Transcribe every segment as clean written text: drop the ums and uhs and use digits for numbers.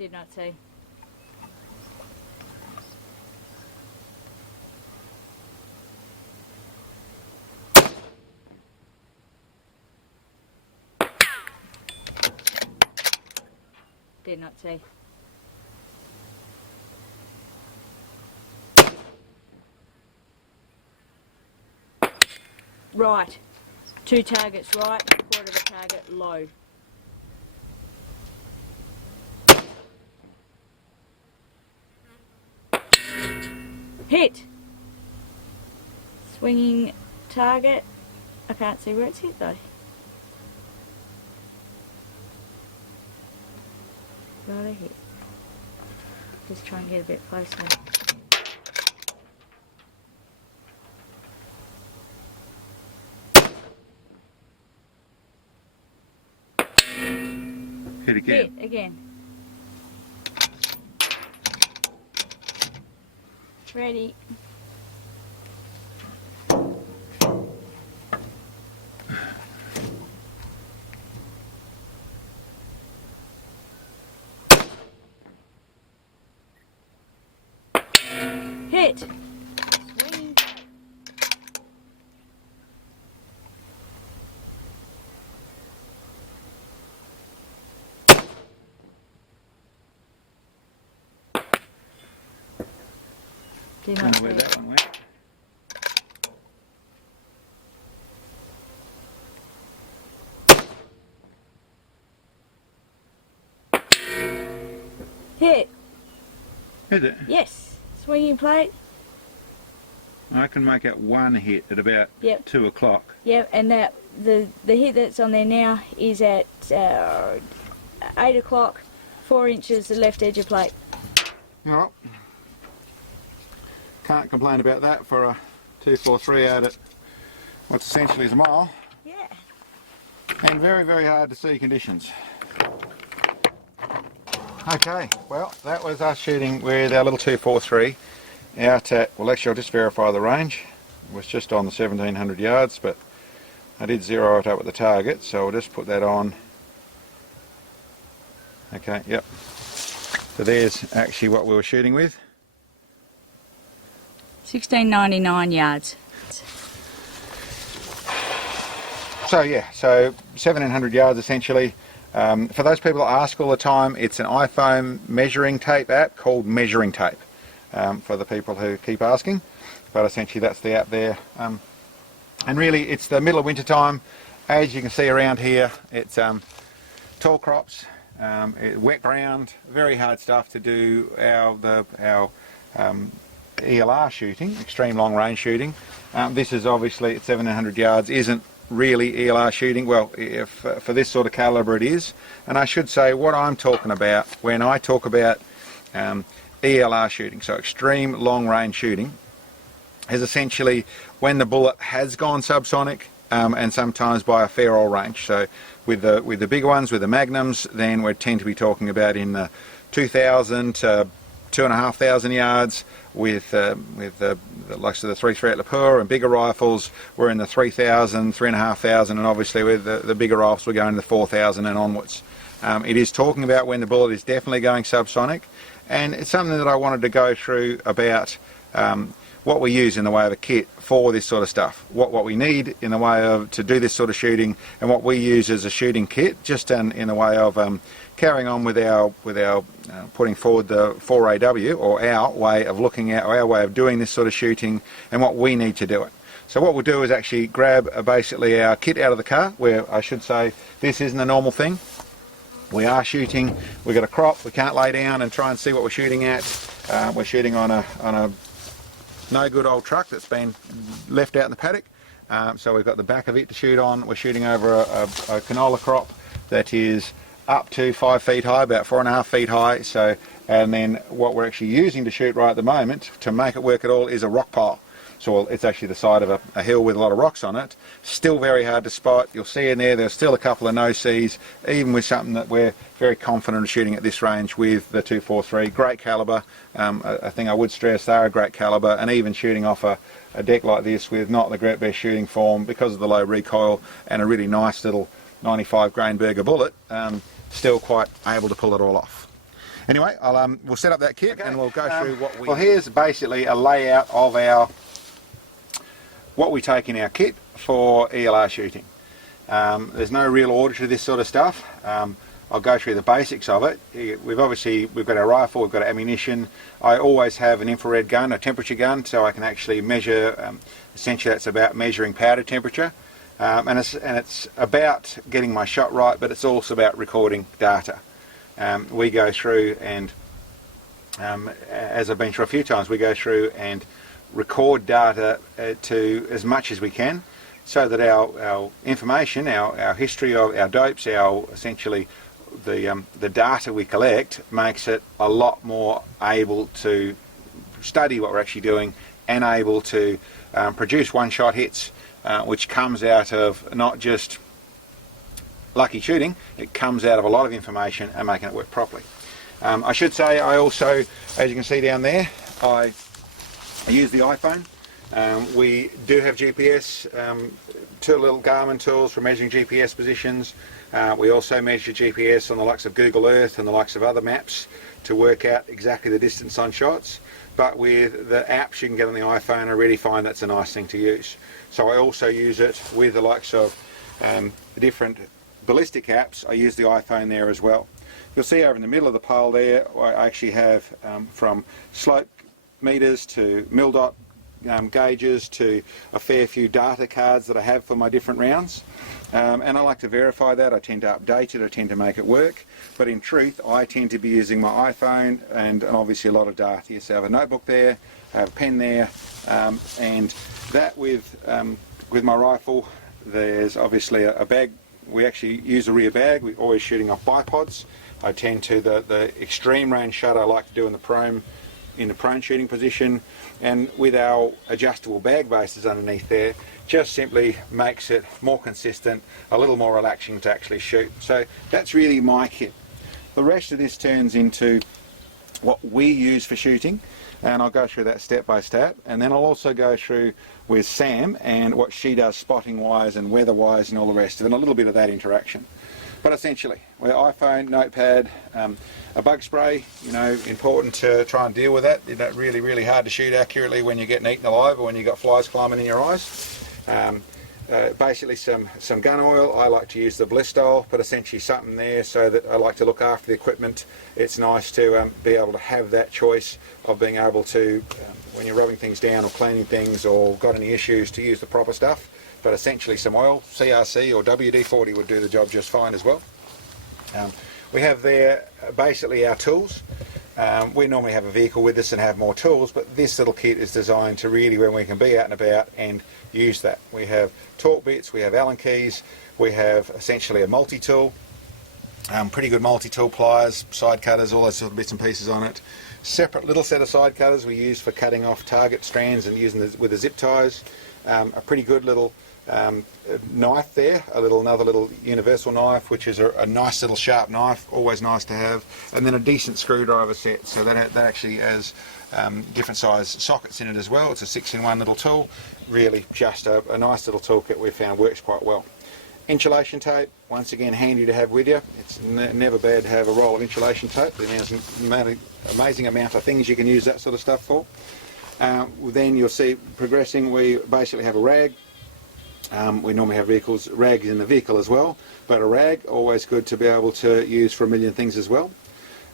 Did not see. Did not see. Right. 2 targets right, quarter of a target low. Hit! Swinging target. I can't see where it's hit though. Got a hit. Just try and get a bit closer. Hit again. Hit again. Ready. Hit. Swing. Do I not don't know where see. that one went. Hit. Is it? Yes. Swinging plate. I can make out one hit at about Yep. 2 o'clock. Yep, and that the hit that's on there now is at 8 o'clock, 4 inches the left edge of plate. Well, can't complain about that for a 243 out at what's essentially is a mile, Yeah. and very, very hard to see conditions. Okay, well, that was us shooting with our little 243 out at, well, actually I'll just verify the range. It was just on the 1700 yards, but I did zero it up at the target, so I'll just put that on. Okay, yep. So there's actually what we were shooting with. 1699 yards. So yeah, so 1700 yards essentially. For those people that ask all the time, it's an iPhone measuring tape app called Measuring Tape, for the people who keep asking. But essentially that's the app there. And really it's the middle of winter time. As you can see around here, it's tall crops, wet ground, very hard stuff to do our ELR shooting, extreme long range shooting. This is obviously at 1700 yards, isn't really ELR shooting. Well, if, for this sort of calibre it is. And I should say what I'm talking about when I talk about ELR shooting, so extreme long range shooting, is essentially when the bullet has gone subsonic, and sometimes by a fair old range. So with the bigger ones, with the magnums, then we tend to be talking about in the 2000 to 2,500 yards. With the likes of the 338 Lapua and bigger rifles, we're in the 3,000, 3,500, and obviously with the bigger rifles we're going to the 4,000 and onwards. It is talking about when the bullet is definitely going subsonic, and it's something that I wanted to go through about what we use in the way of a kit for this sort of stuff, what we need in the way of to do this sort of shooting, and what we use as a shooting kit, just in the way of carrying on with our putting forward the 4AW, or our way of looking at, or our way of doing this sort of shooting, and what we need to do it. So what we'll do is actually grab basically our kit out of the car, where I should say this isn't a normal thing. We are shooting, we've got a crop, we can't lay down and try and see what we're shooting at. We're shooting on a no good old truck that's been left out in the paddock. So we've got the back of it to shoot on. We're shooting over a canola crop that is up to 5 feet high, about 4.5 feet high. So, and then what we're actually using to shoot right at the moment to make it work at all is a rock pile. So it's actually the side of a hill with a lot of rocks on it. Still very hard to spot. You'll see in there's still a couple of no-sees, even with something that we're very confident of shooting at this range with the 243. Great calibre. I think I would stress they're a great calibre, and even shooting off a deck like this with not the great best shooting form because of the low recoil and a really nice little 95 grain burger bullet, still quite able to pull it all off. Anyway, we'll set up that kit and we'll go through what we... Well, here's basically a layout of what we take in our kit for ELR shooting. There's no real order to this sort of stuff. I'll go through the basics of it. We've got our rifle, we've got our ammunition. I always have an infrared gun, a temperature gun, so I can actually measure, essentially that's about measuring powder temperature. And it's about getting my shot right, but it's also about recording data. We go through and, as I've been through a few times, we go through and record data to as much as we can, so that our information, our history of our dopes, essentially the data we collect makes it a lot more able to study what we're actually doing and able to produce one-shot hits, which comes out of not just lucky shooting, it comes out of a lot of information and making it work properly. I should say I also, as you can see down there, I use the iPhone. We do have GPS, two little Garmin tools for measuring GPS positions. We also measure GPS on the likes of Google Earth and the likes of other maps to work out exactly the distance on shots. But with the apps you can get on the iPhone, I really find that's a nice thing to use. So I also use it with the likes of different ballistic apps. I use the iPhone there as well. You'll see over in the middle of the pole there, I actually have from slope meters to mil dot gauges to a fair few data cards that I have for my different rounds. And I like to verify that. I tend to update it, I tend to make it work. But in truth, I tend to be using my iPhone and obviously a lot of data. Yes, I have a notebook there, I have a pen there, and that with my rifle, there's obviously a bag. We actually use a rear bag. We're always shooting off bipods. I tend to, the extreme range shot I like to do in the prone shooting position, and with our adjustable bag bases underneath there, just simply makes it more consistent, a little more relaxing to actually shoot. So that's really my kit. The rest of this turns into what we use for shooting, and I'll go through that step by step, and then I'll also go through with Sam and what she does spotting wise and weather wise and all the rest of it, and a little bit of that interaction. But essentially, with iPhone, notepad, a bug spray, you know, important to try and deal with that. It's really, really hard to shoot accurately when you're getting eaten alive or when you've got flies climbing in your eyes. Basically some gun oil. I like to use the Blistol, but essentially something there so that I like to look after the equipment. It's nice to be able to have that choice of being able to, when you're rubbing things down or cleaning things or got any issues, to use the proper stuff. But essentially some oil, CRC or WD-40 would do the job just fine as well. We have there basically our tools. We normally have a vehicle with us and have more tools, but this little kit is designed to really when we can be out and about and use that. We have torque bits, we have Allen keys, we have essentially a multi-tool, pretty good multi-tool, pliers, side cutters, all those sort of bits and pieces on it. Separate little set of side cutters we use for cutting off target strands and using with the zip ties. A pretty good little knife there, another little universal knife, which is a nice little sharp knife, always nice to have, and then a decent screwdriver set, so that actually has different size sockets in it as well. It's a 6-in-1 little tool, really just a nice little toolkit we found works quite well. Insulation tape, once again handy to have with you. It's never bad to have a roll of insulation tape. There's an amazing amount of things you can use that sort of stuff for. Then you'll see progressing, we basically have a rag. We normally have rags in the vehicle as well, but a rag, always good to be able to use for a million things as well.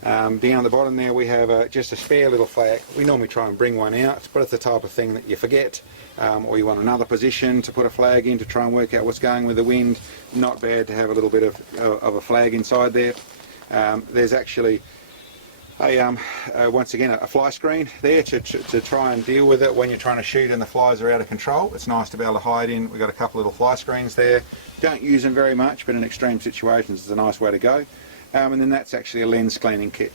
Down at the bottom there we have just a spare little flag. We normally try and bring one out, but it's the type of thing that you forget, or you want another position to put a flag in to try and work out what's going with the wind. Not bad to have a little bit of a flag inside there. There's actually once again a fly screen there to try and deal with it when you're trying to shoot and the flies are out of control. It's nice to be able to hide in. We've got a couple little fly screens there. Don't use them very much, but in extreme situations it's a nice way to go. And then that's actually a lens cleaning kit.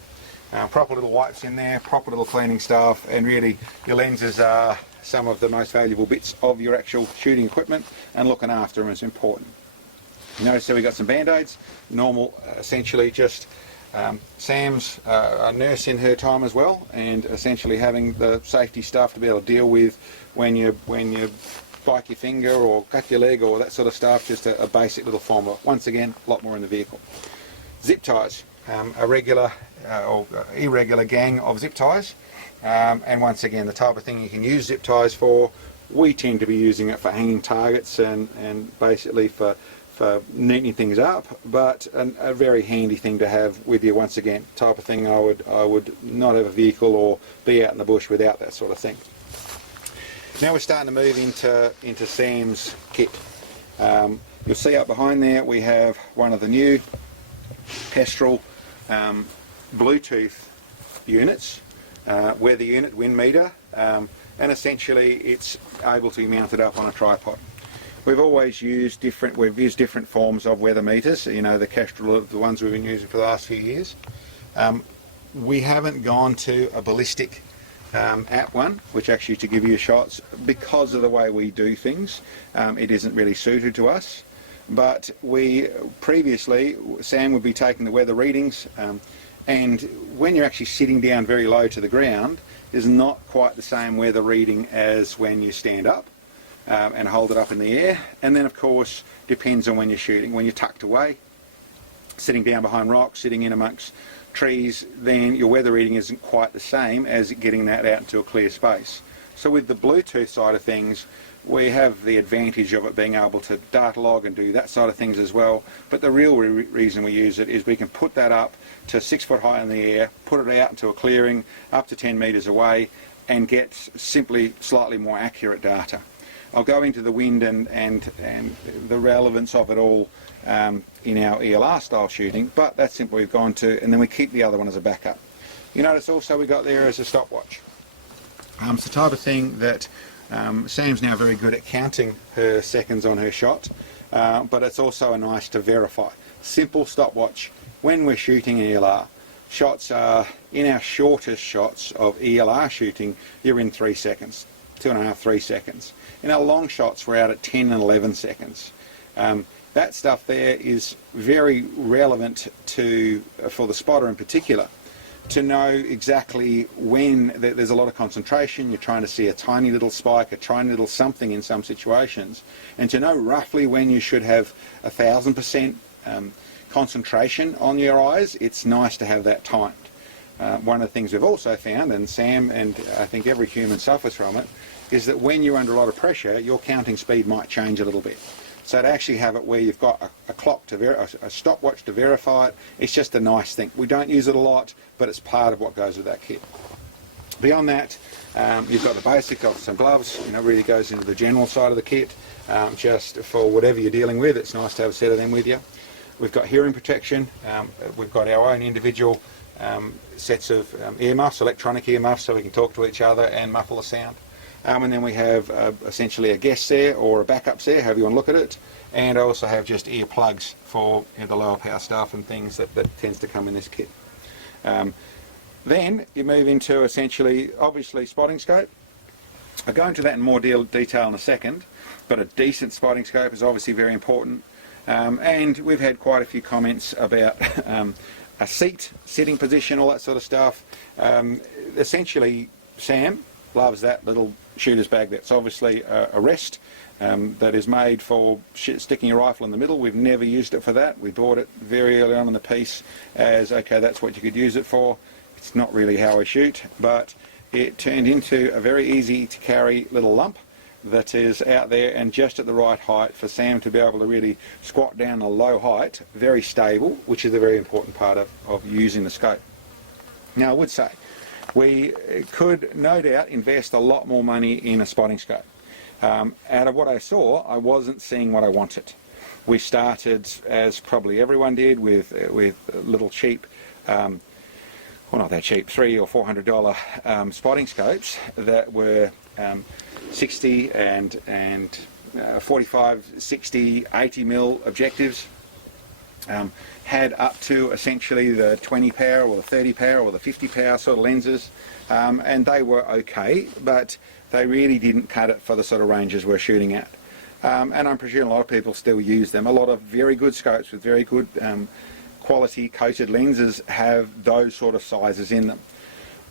Proper little wipes in there, proper little cleaning stuff, and really your lenses are some of the most valuable bits of your actual shooting equipment, and looking after them is important. You notice that we got some band-aids, normal, essentially just Sam's a nurse in her time as well, and essentially having the safety stuff to be able to deal with when you bite your finger or cut your leg or that sort of stuff. Just a basic little formula. Once again, a lot more in the vehicle. Zip ties. a regular or irregular gang of zip ties. And once again, the type of thing you can use zip ties for, we tend to be using it for hanging targets and basically for neatening things up, but a very handy thing to have with you. Once again, type of thing I would not have a vehicle or be out in the bush without that sort of thing. Now we're starting to move into Sam's kit. You'll see up behind there we have one of the new Kestrel Bluetooth units, weather unit, wind meter, and essentially it's able to be mounted up on a tripod. We've always used different forms of weather meters, you know, the Kestrel, the ones we've been using for the last few years. We haven't gone to a ballistic app one, which actually to give you shots, because of the way we do things, it isn't really suited to us. But previously, Sam would be taking the weather readings, and when you're actually sitting down very low to the ground, is not quite the same weather reading as when you stand up and hold it up in the air. And then of course, depends on when you're shooting. When you're tucked away, sitting down behind rocks, sitting in amongst trees, then your weather reading isn't quite the same as getting that out into a clear space. So with the Bluetooth side of things, we have the advantage of it being able to data log and do that side of things as well. But the real reason we use it is we can put that up to 6 foot high in the air, put it out into a clearing up to 10 metres away, and get simply slightly more accurate data. I'll go into the wind and the relevance of it all in our ELR style shooting, but that's simply we've gone to, and then we keep the other one as a backup. You notice also we got there as a stopwatch. It's the type of thing that Sam's now very good at counting her seconds on her shot, but it's also nice to verify. Simple stopwatch when we're shooting ELR. Shots are, in our shortest shots of ELR shooting, you're in 3 seconds, 2.5, 3 seconds. In our long shots, we're out at 10 and 11 seconds. That stuff there is very relevant for the spotter in particular, to know exactly when there's a lot of concentration, you're trying to see a tiny little spike, a tiny little something in some situations, and to know roughly when you should have 1,000% concentration on your eyes. It's nice to have that timed. One of the things we've also found, and Sam and I think every human suffers from it, is that when you're under a lot of pressure, your counting speed might change a little bit. So to actually have it where you've got a clock a stopwatch to verify it, it's just a nice thing. We don't use it a lot, but it's part of what goes with that kit. Beyond that, you've got the basic of some gloves. You know, really goes into the general side of the kit. Just for whatever you're dealing with, it's nice to have a set of them with you. We've got hearing protection. We've got our own individual sets of earmuffs, electronic earmuffs, so we can talk to each other and muffle the sound. And then we have essentially a guest there, or a backup there, however you want to look at it. And I also have just ear plugs for the lower power stuff and things that tends to come in this kit. Then you move into essentially, obviously, spotting scope. I'll go into that in more detail in a second, but a decent spotting scope is obviously very important. And we've had quite a few comments about a sitting position, all that sort of stuff. Essentially, Sam loves that little shooter's bag that's obviously a rest that is made for sticking your rifle in the middle. We've never used it for that. We bought it very early on in the piece as, okay, that's what you could use it for. It's not really how I shoot, but it turned into a very easy to carry little lump that is out there and just at the right height for Sam to be able to really squat down a low height, very stable, which is a very important part of using the scope. Now I would say, we could no doubt invest a lot more money in a spotting scope. Out of what I saw, I wasn't seeing what I wanted. We started, as probably everyone did, with little cheap, well not that cheap, $300 or $400 spotting scopes that were 60 and 45, 60, 80 mil objectives. Had up to essentially the 20 power or the 30 power or the 50 power sort of lenses, and they were okay, but they really didn't cut it for the sort of ranges we're shooting at. And I'm presuming a lot of people still use them. A lot of very good scopes with very good quality coated lenses have those sort of sizes in them.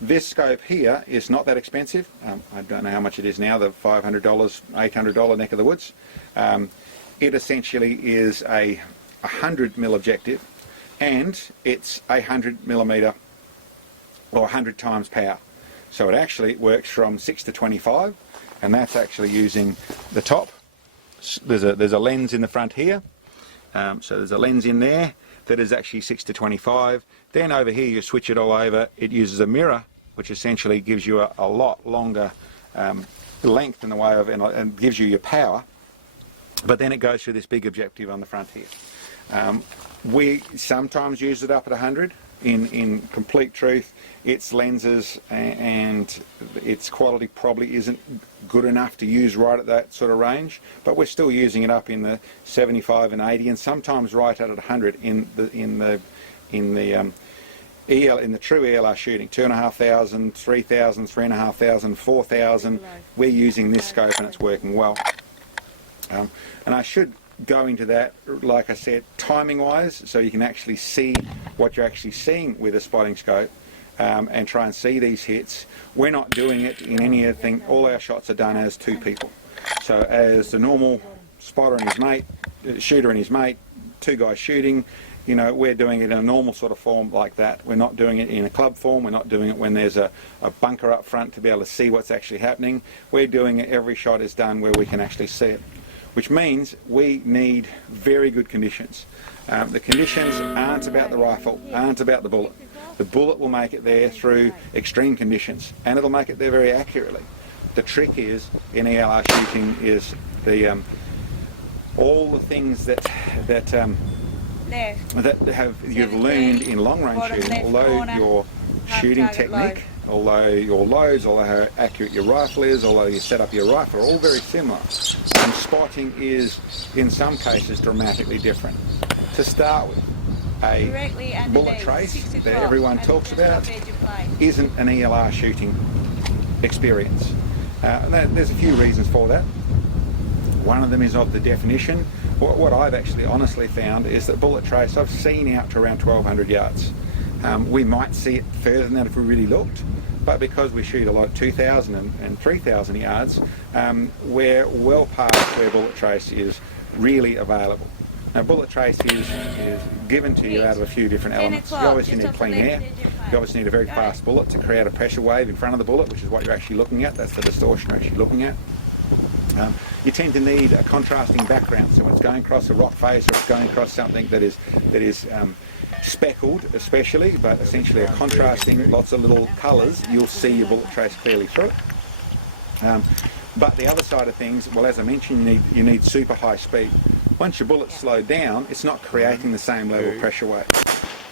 This scope here is not that expensive. I don't know how much it is now, the $500, $800 neck of the woods. It essentially is a 100 mil objective and it's 100mm or 100 times power. So it actually works from 6 to 25, and that's actually using the top. There's a lens in the front here, so there's a lens in there that is actually 6 to 25. Then over here you switch it all over, it uses a mirror, which essentially gives you a lot longer length in the way of, and gives you your power, but then it goes through this big objective on the front here. We sometimes use it up at 100. In complete truth, its lenses and its quality probably isn't good enough to use right at that sort of range, but we're still using it up in the 75 and 80, and sometimes right out at 100 in the true ELR shooting. 2,500, 3,000, 3,500, 4,000. We're using this scope and it's working well. And I should go into that, like I said, timing wise, so you can actually see what you're actually seeing with a spotting scope, and try and see these hits. We're not doing it in anything. All our shots are done as two people. So as the normal spotter and his mate, shooter and his mate, two guys shooting, you know, we're doing it in a normal sort of form like that. We're not doing it in a club form. We're not doing it when there's a bunker up front to be able to see what's actually happening. We're doing it, every shot is done where we can actually see it, which means we need very good conditions. The conditions aren't about the rifle, aren't about the bullet. The bullet will make it there through extreme conditions, and it'll make it there very accurately. The trick is, in ELR shooting, is the all the things that you've learned in long range shooting, although your shooting technique, although your loads, although how accurate your rifle is, although you set up your rifle, are all very similar. And spotting is, in some cases, dramatically different. To start with, a bullet trace that everyone talks about isn't an ELR shooting experience. And there's a few reasons for that. One of them is of the definition. What I've actually honestly found is that bullet trace I've seen out to around 1,200 yards. We might see it further than that if we really looked, but because we shoot a lot at 2,000 and 3,000 yards, we're well past where bullet trace is really available. Now, bullet trace is given to you out of a few different elements. You obviously need clean air. You obviously need a very fast bullet to create a pressure wave in front of the bullet, which is what you're actually looking at. That's the distortion you're actually looking at. You tend to need a contrasting background, so when it's going across a rock face or it's going across something that is speckled especially, but essentially a contrasting, lots of little colours, you'll see your bullet trace clearly through it. But the other side of things, well, as I mentioned, you need super high speed. Once your bullet's slowed down, it's not creating the same level of pressure wave.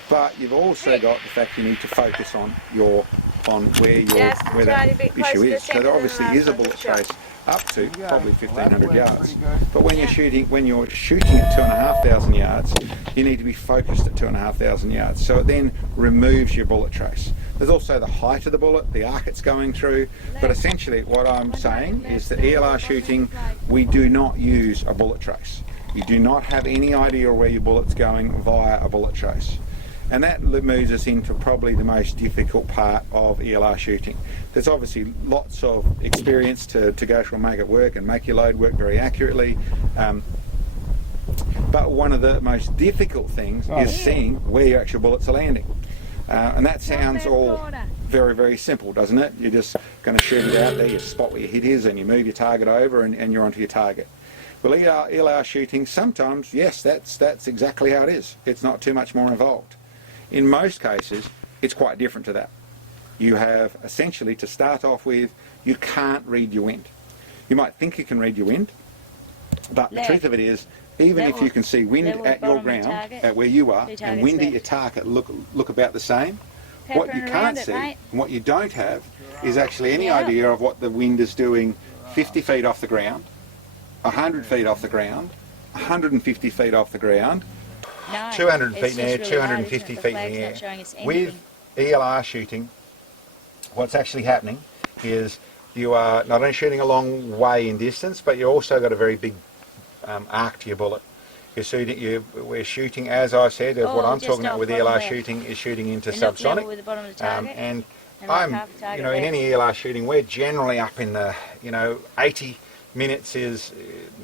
But you've also got the fact you need to focus on where that issue is. So there obviously is a bullet trace up to probably 1,500 yards. But when you're shooting at 2,500 yards, you need to be focused at 2,500 yards. So it then removes your bullet trace. There's also the height of the bullet, the arc it's going through. But essentially what I'm saying is that ELR shooting, we do not use a bullet trace. You do not have any idea where your bullet's going via a bullet trace. And that moves us into probably the most difficult part of ELR shooting. There's obviously lots of experience to go through and make it work and make your load work very accurately. But one of the most difficult things is seeing where your actual bullets are landing. And that sounds all very, very simple, doesn't it? You're just going to shoot it out there, you spot where your hit is, and you move your target over and you're onto your target. Well, ELR shooting, sometimes, yes, that's exactly how it is. It's not too much more involved. In most cases, it's quite different to that. You have essentially, to start off with, you can't read your wind. You might think you can read your wind, but the truth of it is, even if you can see wind at your ground, at where you are, and wind at your target look about the same, what you can't see, and what you don't have, is actually any idea of what the wind is doing 50 feet off the ground, 100 feet off the ground, 150 feet off the ground, 200 feet in the air, 250 feet in the air. With ELR shooting, what's actually happening is you are not only shooting a long way in distance, but you've also got a very big arc to your bullet. We're shooting, as I said, what I'm talking about with ELR shooting is shooting into subsonic. And I'm, in any ELR shooting, we're generally up in the, 80 minutes is,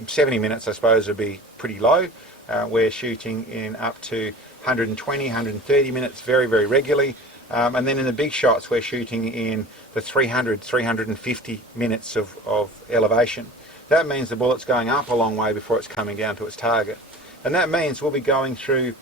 70 minutes I suppose would be pretty low. We're shooting in up to 120, 130 minutes very, very regularly. And then in the big shots, we're shooting in the 300, 350 minutes of elevation. That means the bullet's going up a long way before it's coming down to its target. And that means we'll be going through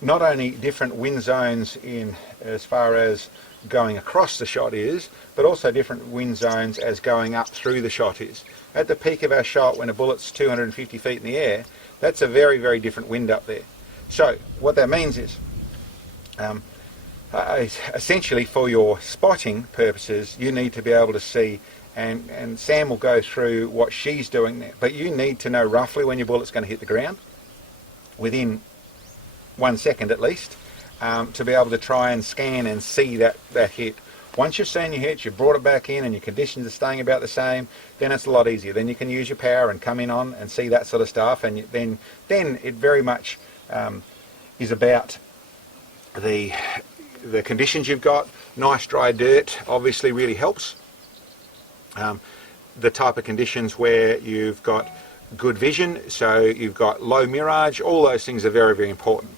not only different wind zones in as far as going across the shot is, but also different wind zones as going up through the shot is. At the peak of our shot, when a bullet's 250 feet in the air, that's a very, very different wind up there. So what that means is, essentially for your spotting purposes, you need to be able to see, and Sam will go through what she's doing there, but you need to know roughly when your bullet's going to hit the ground, within 1 second at least, to be able to try and scan and see that hit. Once you've seen your hit, you've brought it back in and your conditions are staying about the same, then it's a lot easier. Then you can use your power and come in on and see that sort of stuff, and then it very much is about the conditions you've got. Nice dry dirt obviously really helps. The type of conditions where you've got good vision, so you've got low mirage, all those things are very, very important.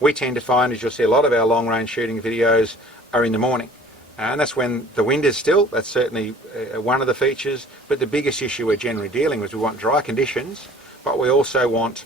We tend to find, as you'll see, a lot of our long range shooting videos are in the morning, and that's when the wind is still. That's certainly one of the features, but the biggest issue we're generally dealing with, we want dry conditions, but we also want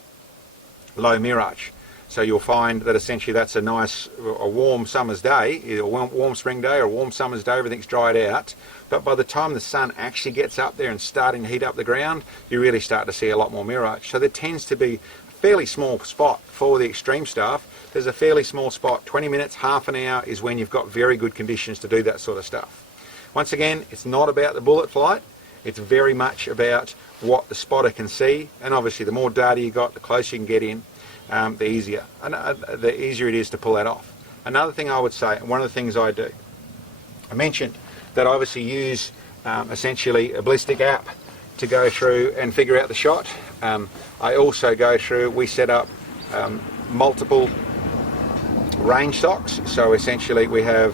low mirage. So you'll find that essentially that's a warm summer's day, either a warm spring day or a warm summer's day, everything's dried out. But by the time the sun actually gets up there and starting to heat up the ground, you really start to see a lot more mirage. So there tends to be a fairly small spot for the extreme stuff. There's a fairly small spot, 20 minutes, half an hour is when you've got very good conditions to do that sort of stuff. Once again, it's not about the bullet flight. It's very much about what the spotter can see. And obviously the more data you got, the closer you can get in, the easier it is to pull that off. Another thing I would say, and one of the things I do, I mentioned that I obviously use essentially a ballistic app to go through and figure out the shot. I also go through, we set up multiple range stocks, so essentially we have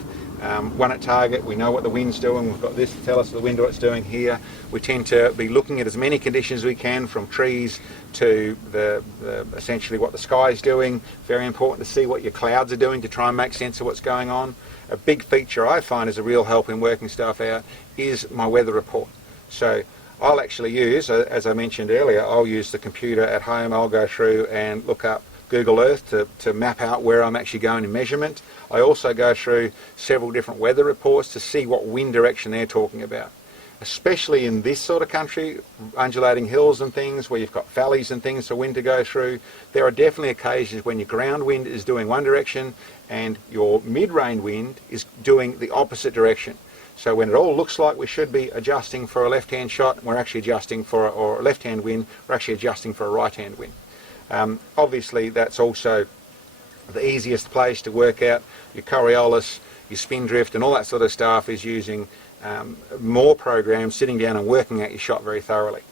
one at target, we know what the wind's doing, we've got this to tell us the wind what it's doing here. We tend to be looking at as many conditions as we can, from trees to essentially what the sky's doing. Very important to see what your clouds are doing to try and make sense of what's going on. A big feature I find is a real help in working stuff out is my weather report. So I'll actually use, as I mentioned earlier, I'll use the computer at home. I'll go through and look up Google Earth to map out where I'm actually going in measurement. I also go through several different weather reports to see what wind direction they're talking about. Especially in this sort of country, undulating hills and things, where you've got valleys and things for wind to go through, there are definitely occasions when your ground wind is doing one direction and your mid-range wind is doing the opposite direction. So when it all looks like we should be adjusting for a left-hand shot, we're actually adjusting for or a left-hand wind, we're actually adjusting for a right-hand wind. Obviously that's also the easiest place to work out your Coriolis, your spin drift and all that sort of stuff is using more programs, sitting down and working out your shot very thoroughly.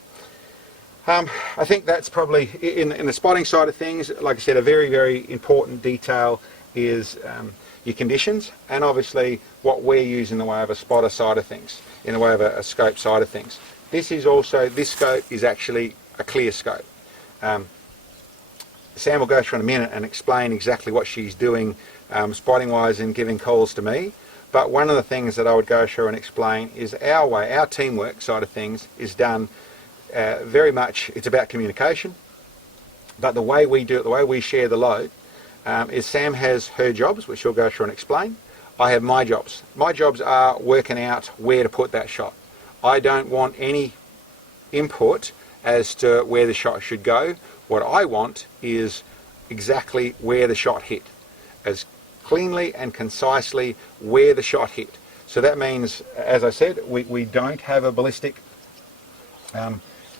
I think that's probably, in the spotting side of things, like I said, a very, very important detail is your conditions, and obviously what we're using in the way of a spotter side of things, in the way of a scope side of things. This scope is actually a clear scope. Sam will go through in a minute and explain exactly what she's doing spotting wise and giving calls to me. But one of the things that I would go through and explain is our teamwork side of things is done very much, it's about communication. But the way we do it, the way we share the load, is Sam has her jobs, which she'll go through and explain. I have my jobs. My jobs are working out where to put that shot. I don't want any input as to where the shot should go. What I want is exactly where the shot hit, as cleanly and concisely where the shot hit. So that means, as I said, we don't have a ballistic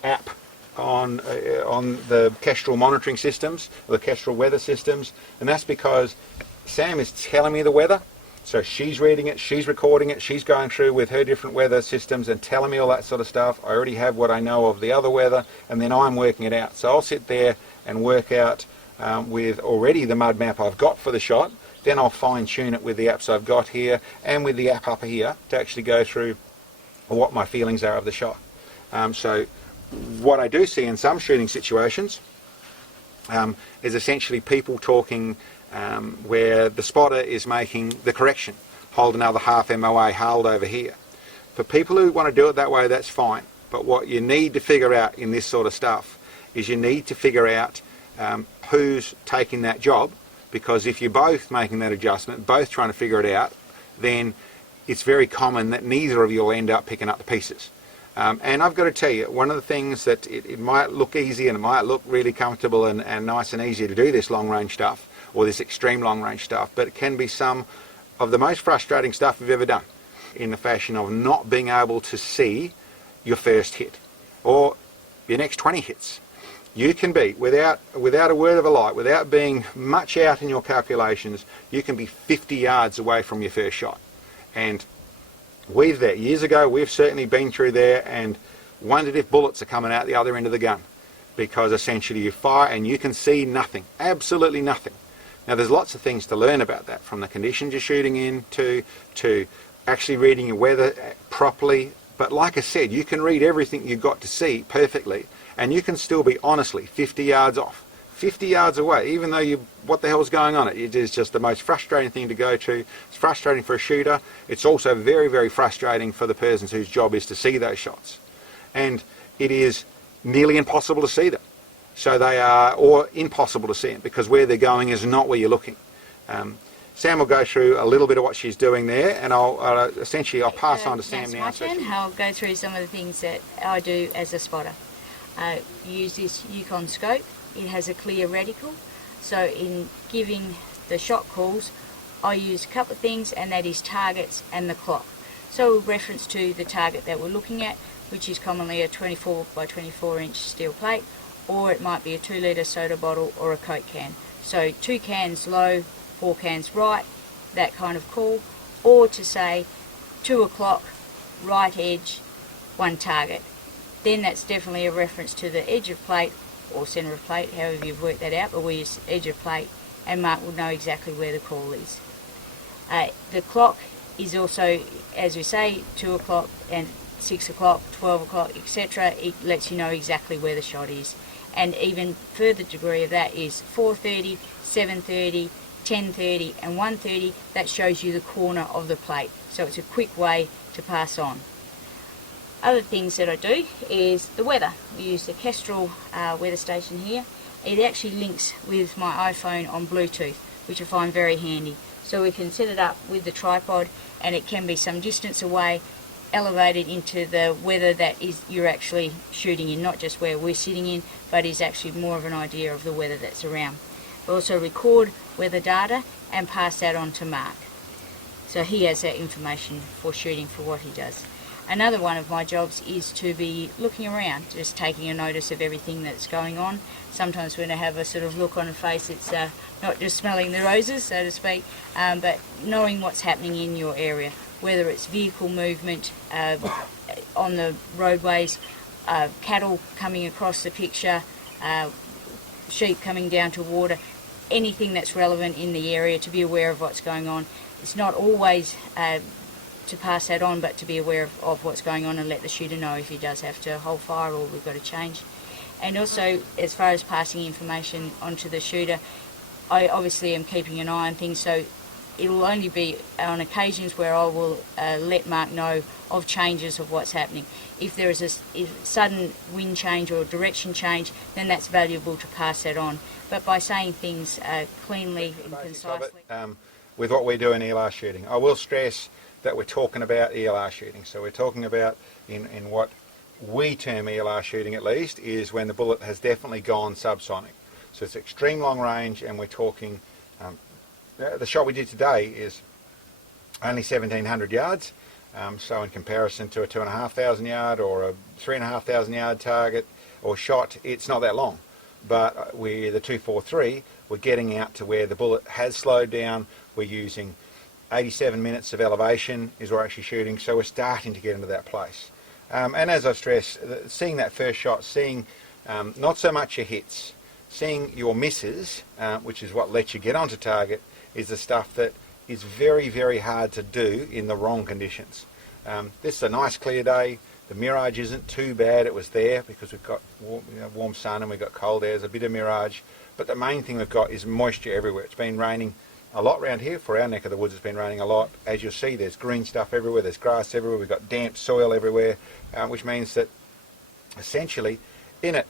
app on the Kestrel monitoring systems, the Kestrel weather systems, and that's because Sam is telling me the weather. So she's reading it, she's recording it, she's going through with her different weather systems and telling me all that sort of stuff. I already have what I know of the other weather, and then I'm working it out. So I'll sit there and work out with already the mud map I've got for the shot. Then I'll fine tune it with the apps I've got here and with the app up here to actually go through what my feelings are of the shot. So what I do see in some shooting situations is essentially people talking where the spotter is making the correction. Hold another half MOA, hold over here. For people who want to do it that way, that's fine. But what you need to figure out in this sort of stuff is you need to figure out who's taking that job, because if you're both making that adjustment, both trying to figure it out, then it's very common that neither of you will end up picking up the pieces. And I've got to tell you, one of the things that it might look easy and it might look really comfortable and nice and easy to do this long range stuff, or this extreme long range stuff, but it can be some of the most frustrating stuff you've ever done, in the fashion of not being able to see your first hit or your next 20 hits. You can be, without a word of a lie, without being much out in your calculations, you can be 50 yards away from your first shot. And we've there, years ago, we've certainly been through there and wondered if bullets are coming out the other end of the gun, because essentially you fire and you can see nothing, absolutely nothing. Now there's lots of things to learn about that, from the conditions you're shooting in to actually reading your weather properly. But like I said, you can read everything you've got to see perfectly, and you can still be honestly 50 yards off, 50 yards away, even though what the hell's going on? It is just the most frustrating thing to go to. It's frustrating for a shooter. It's also very, very frustrating for the person whose job is to see those shots. And it is nearly impossible to see them. So they are, or impossible to see them, because where they're going is not where you're looking. Sam will go through a little bit of what she's doing there, and I'll pass on to Sam now. My turn. I'll go through some of the things that I do as a spotter. Use this Yukon scope. It has a clear reticle, so in giving the shot calls, I use a couple of things, and that is targets and the clock. So reference to the target that we're looking at, which is commonly a 24 by 24 inch steel plate, or it might be a 2 litre soda bottle or a Coke can. So 2 cans low, 4 cans right, that kind of call, or to say 2 o'clock, right edge, 1 target. Then that's definitely a reference to the edge of plate or centre of plate, however you've worked that out, but we use edge of plate, and Mark will know exactly where the call is. The clock is also, as we say, 2 o'clock and 6 o'clock, 12 o'clock, etc. It lets you know exactly where the shot is. And even further degree of that is 4:30, 7:30, 10:30 and 1:30. That shows you the corner of the plate, so it's a quick way to pass on. Other things that I do is the weather. We use the Kestrel weather station here. It actually links with my iPhone on Bluetooth, which I find very handy. So we can set it up with the tripod, and it can be some distance away, elevated into the weather that you're actually shooting in, not just where we're sitting in, but is actually more of an idea of the weather that's around. We also record weather data and pass that on to Mark, so he has that information for shooting for what he does. Another one of my jobs is to be looking around, just taking a notice of everything that's going on. Sometimes when I have a sort of look on the face, it's not just smelling the roses, so to speak, but knowing what's happening in your area, whether it's vehicle movement on the roadways, cattle coming across the picture, sheep coming down to water, anything that's relevant in the area, to be aware of what's going on. It's not always to pass that on, but to be aware of what's going on and let the shooter know if he does have to hold fire or we've got to change. And also, as far as passing information onto the shooter, I obviously am keeping an eye on things, so it'll only be on occasions where I will let Mark know of changes of what's happening. If there is a sudden wind change or direction change, then that's valuable to pass that on. But by saying things cleanly and concisely. With what we do in ELR shooting, I will stress that we're talking about ELR shooting. So we're talking about in what we term ELR shooting, at least, is when the bullet has definitely gone subsonic. So it's extreme long range, and we're talking, the shot we did today is only 1,700 yards. So in comparison to a 2,500 yard or a 3,500 yard target or shot, it's not that long. But with the 243, we're getting out to where the bullet has slowed down. We're using 87 minutes of elevation is we're actually shooting, so we're starting to get into that place. And as I stress, seeing that first shot, seeing not so much your hits, seeing your misses, which is what lets you get onto target, is the stuff that is very, very hard to do in the wrong conditions. This is a nice clear day. The mirage isn't too bad. It was there because we've got warm sun and we've got cold air. There's a bit of mirage, But the main thing we've got is moisture everywhere. It's been raining a lot around here. For our neck of the woods, it's been raining a lot. As you'll see, there's green stuff everywhere, there's grass everywhere, we've got damp soil everywhere, which means that essentially in it,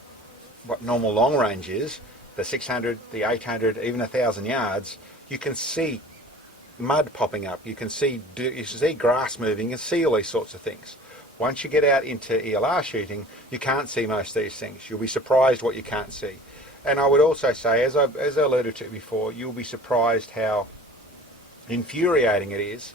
what normal long range is, the 600, the 800, even 1,000 yards, you can see mud popping up, you can see grass moving, you can see all these sorts of things. Once you get out into ELR shooting, you can't see most of these things. You'll be surprised what you can't see. And I would also say, as I alluded to before, you'll be surprised how infuriating it is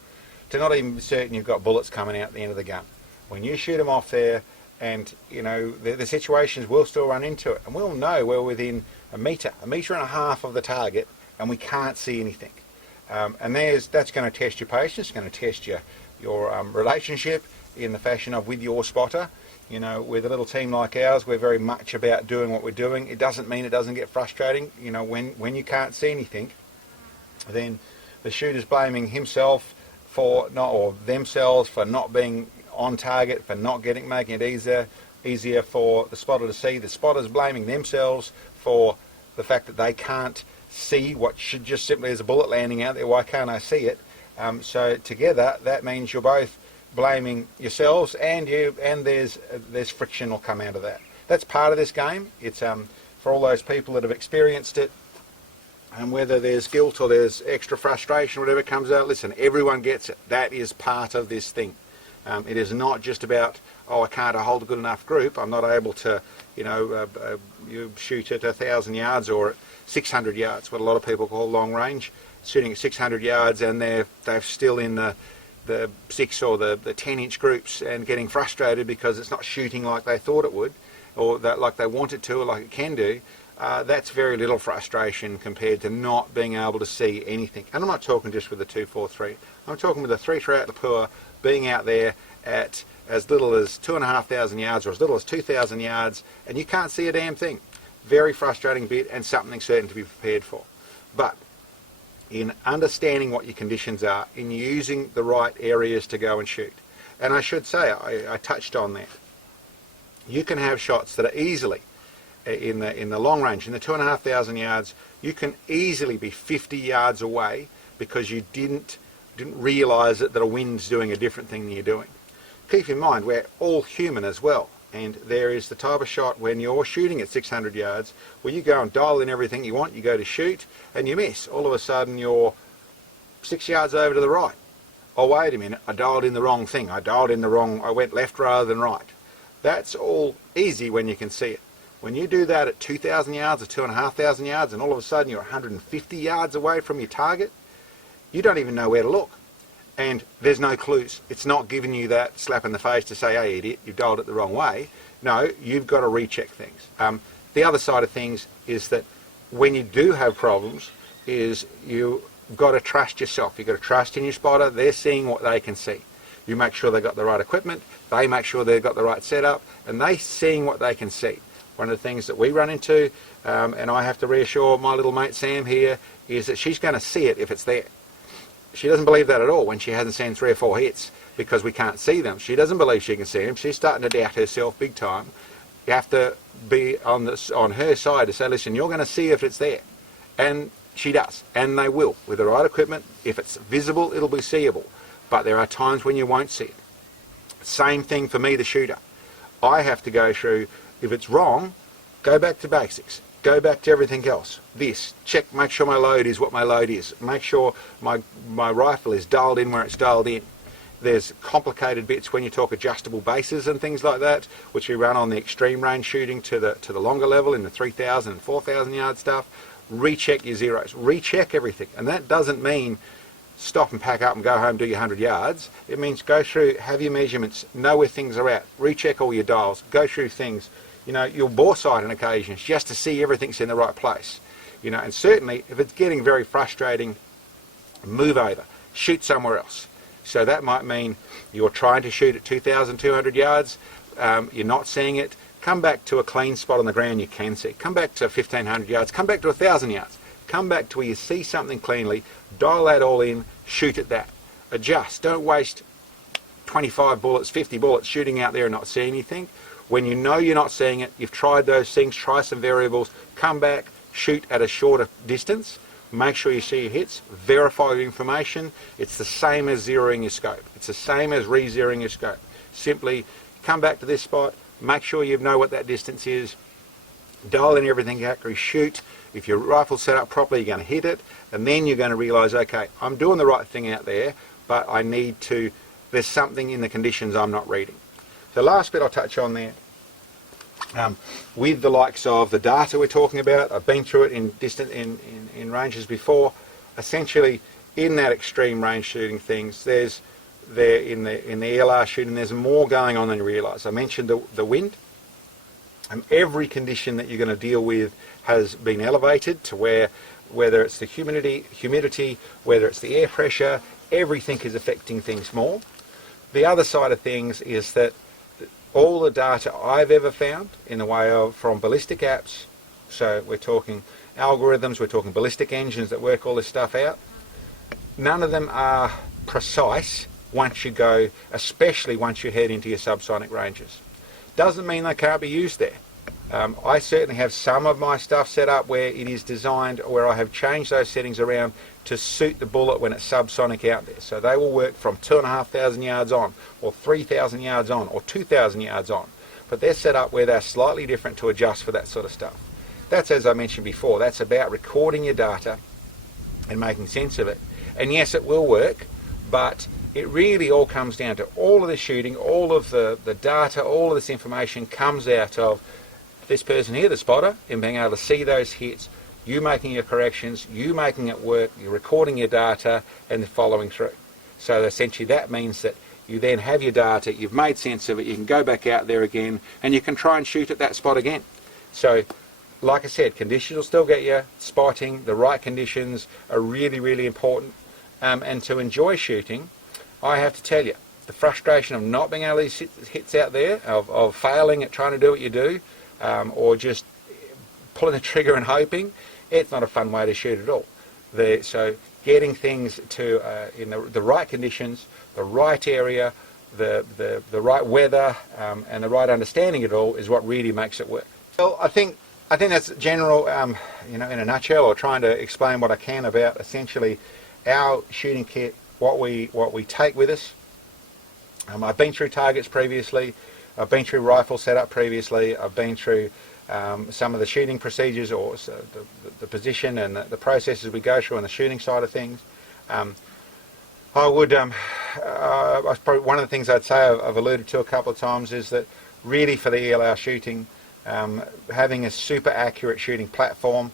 to not even be certain you've got bullets coming out the end of the gun. When you shoot them off there, and you know the situations we'll still run into it, and we'll know we're within a metre and a half of the target, and we can't see anything. And that's going to test your patience, it's going to test your relationship in the fashion of with your spotter. You know, with a little team like ours, we're very much about doing what we're doing. It doesn't mean it doesn't get frustrating. You know, when you can't see anything, then the shooter's blaming himself for not, or themselves for not being on target, for not making it easier for the spotter to see. The spotter's blaming themselves for the fact that they can't see what should just simply as a bullet landing out there. Why can't I see it? So together, that means you're both blaming yourselves, and there's friction will come out of that. That's part of this game. It's for all those people that have experienced it, and whether there's guilt or there's extra frustration, whatever comes out, listen, everyone gets it. That is part of this thing. It is not just about, oh, I can't hold a good enough group, I'm not able to, you shoot at 1,000 yards or at 600 yards, what a lot of people call long range, shooting at 600 yards, and they're still in the 6 or the 10-inch groups and getting frustrated because it's not shooting like they thought it would, or like they want it to, or like it can do. That's very little frustration compared to not being able to see anything. And I'm not talking just with the 243. I'm talking with the 3 out Lapua being out there at as little as 2,500 yards or as little as 2,000 yards, and you can't see a damn thing. Very frustrating bit, and something certain to be prepared for. But in understanding what your conditions are, in using the right areas to go and shoot. And I should say, I touched on that. You can have shots that are easily in the long range, in the 2,500 yards, you can easily be 50 yards away because you didn't realise that a wind's doing a different thing than you're doing. Keep in mind, we're all human as well, and there is the type of shot when you're shooting at 600 yards where you go and dial in everything you want, you go to shoot and you miss. All of a sudden you're 6 yards over to the right. Oh, wait a minute, I dialed in the wrong thing. I went left rather than right. That's all easy when you can see it. When you do that at 2,000 yards or 2,500 yards, and all of a sudden you're 150 yards away from your target, you don't even know where to look. And there's no clues. It's not giving you that slap in the face to say, hey idiot, you've dialed it the wrong way. No, you've got to recheck things. The other side of things is that when you do have problems, is you've got to trust yourself. You've got to trust in your spotter. They're seeing what they can see. You make sure they've got the right equipment, they make sure they've got the right setup, and they're seeing what they can see. One of the things that we run into, and I have to reassure my little mate Sam here, is that she's going to see it if it's there. She doesn't believe that at all when she hasn't seen 3 or 4 hits because we can't see them. She doesn't believe she can see them. She's starting to doubt herself big time. You have to be on her side to say, listen, you're going to see if it's there. And she does, and they will. With the right equipment, if it's visible, it'll be seeable. But there are times when you won't see it. Same thing for me, the shooter. I have to go through, if it's wrong, go back to basics. Go back to everything else. Check, make sure my load is what my load is. Make sure my rifle is dialed in where it's dialed in. There's complicated bits when you talk adjustable bases and things like that, which we run on the extreme range shooting to the longer level in the 3,000 and 4,000 yard stuff. Recheck your zeros. Recheck everything. And that doesn't mean stop and pack up and go home, do your 100 yards. It means go through, have your measurements, know where things are at, recheck all your dials, go through things. You know, you'll bore sight on occasions just to see everything's in the right place. You know, and certainly if it's getting very frustrating, move over, shoot somewhere else. So that might mean you're trying to shoot at 2,200 yards, you're not seeing it, come back to a clean spot on the ground you can see. Come back to 1,500 yards, come back to 1,000 yards. Come back to where you see something cleanly, dial that all in, shoot at that. Adjust, don't waste 25 bullets, 50 bullets shooting out there and not seeing anything. When you know you're not seeing it, you've tried those things, try some variables, come back, shoot at a shorter distance. Make sure you see your hits, verify your information. It's the same as zeroing your scope. It's the same as re-zeroing your scope. Simply come back to this spot, make sure you know what that distance is, dial in everything accurately, shoot. If your rifle's set up properly, you're going to hit it, and then you're going to realise, okay, I'm doing the right thing out there, but I need to, there's something in the conditions I'm not reading. The last bit I'll touch on there, with the likes of the data we're talking about, I've been through it in ranges before. Essentially, in that extreme range shooting things, in the ELR shooting, there's more going on than you realise. I mentioned the wind. Every condition that you're going to deal with has been elevated to whether it's the humidity, whether it's the air pressure, everything is affecting things more. The other side of things is that all the data I've ever found in the way of from ballistic apps, so we're talking algorithms, we're talking ballistic engines that work all this stuff out, none of them are precise once you go, especially once you head into your subsonic ranges. Doesn't mean they can't be used there. I certainly have some of my stuff set up where it is designed, where I have changed those settings around to suit the bullet when it's subsonic out there. So they will work from 2,500 yards on, or 3,000 yards on, or 2,000 yards on. But they're set up where they're slightly different to adjust for that sort of stuff. That's, as I mentioned before, that's about recording your data and making sense of it. And yes, it will work, but it really all comes down to all of the shooting, all of the data, all of this information comes out of this person here, the spotter, and being able to see those hits, you making your corrections, you making it work, you're recording your data and following through. So essentially that means that you then have your data, you've made sense of it, you can go back out there again and you can try and shoot at that spot again. So like I said, conditions will still get you. Spotting, the right conditions are really, really important. And to enjoy shooting, I have to tell you, the frustration of not being able to hit hits out there, of failing at trying to do what you do, or just pulling the trigger and hoping, it's not a fun way to shoot at all. So getting things to in the right conditions, the right area, the right weather, and the right understanding of it all is what really makes it work. Well, I think that's general, in a nutshell, or trying to explain what I can about essentially our shooting kit, what we take with us. I've been through targets previously, I've been through rifle setup previously, I've been through some of the shooting procedures, or the position and the processes we go through on the shooting side of things. I would, probably one of the things I'd say I've alluded to a couple of times is that really for the ELR shooting, having a super accurate shooting platform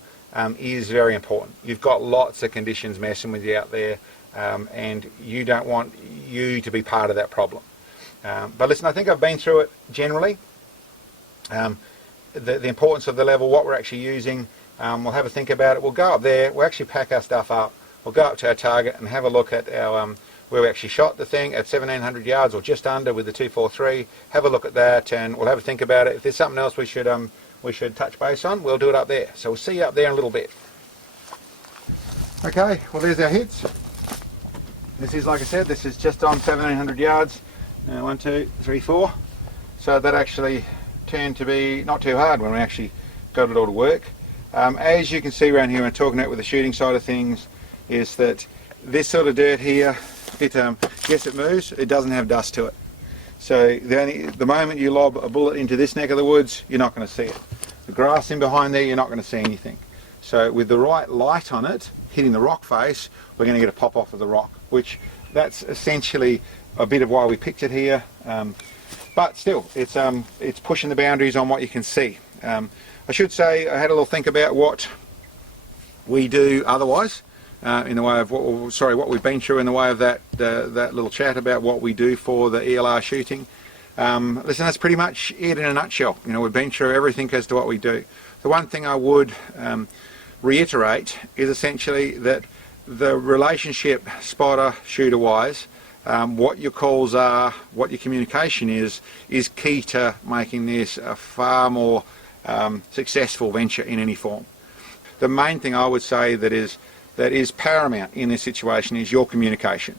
is very important. You've got lots of conditions messing with you out there, and you don't want you to be part of that problem. But listen, I think I've been through it generally. The importance of the level, what we're actually using, we'll have a think about it. We'll go up there, we'll actually pack our stuff up, we'll go up to our target and have a look at our where we actually shot the thing at 1,700 yards or just under with the 243. Have a look at that and we'll have a think about it. If there's something else we should touch base on, we'll do it up there. So we'll see you up there in a little bit. Okay, well there's our hits. This is, like I said, this is just on 1,700 yards. 1, 2, 3, 4. So that actually turned to be not too hard when we actually got it all to work. As you can see around here, when talking about with the shooting side of things, is that this sort of dirt here, yes, it moves, it doesn't have dust to it. So the moment you lob a bullet into this neck of the woods, you're not going to see it. The grass in behind there, you're not going to see anything. So with the right light on it, hitting the rock face, we're going to get a pop off of the rock, which that's essentially a bit of why we picked it here. But still, it's pushing the boundaries on what you can see. I should say I had a little think about what we do otherwise, in the way of what we've been through in the way of that little chat about what we do for the ELR shooting. Listen, that's pretty much it in a nutshell. We've been through everything as to what we do. The one thing I would reiterate is essentially that the relationship spotter shooter wise, what your calls are, what your communication is key to making this a far more successful venture in any form. The main thing I would say that is paramount in this situation is your communication,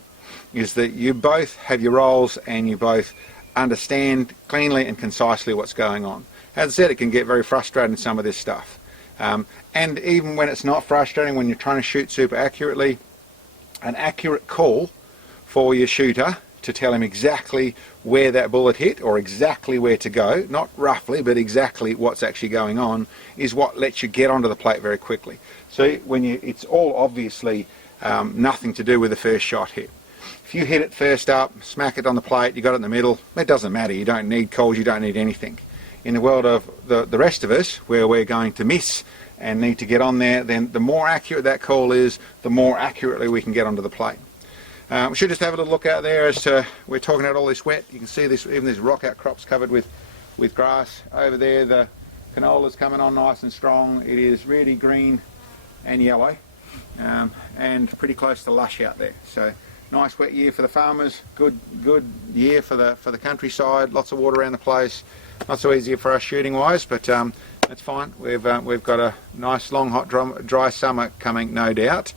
is that you both have your roles and you both understand cleanly and concisely what's going on. As I said, it can get very frustrating, some of this stuff. And even when it's not frustrating, when you're trying to shoot super accurately, an accurate call for your shooter to tell him exactly where that bullet hit or exactly where to go, not roughly but exactly what's actually going on, is what lets you get onto the plate very quickly. So when it's all obviously nothing to do with the first shot hit. If you hit it first up, smack it on the plate, you got it in the middle, it doesn't matter. You don't need calls, you don't need anything. In the world of the rest of us, where we're going to miss and need to get on there, then the more accurate that call is, the more accurately we can get onto the plate. We should just have a little look out there as to, we're talking about all this wet. You can see this, even this rock outcrops covered with grass. Over there the canola's coming on nice and strong. It is really green and yellow, and pretty close to lush out there. So nice wet year for the farmers, good year for the countryside, lots of water around the place. Not so easy for us shooting wise, but that's fine. We've got a nice long hot dry summer coming, no doubt.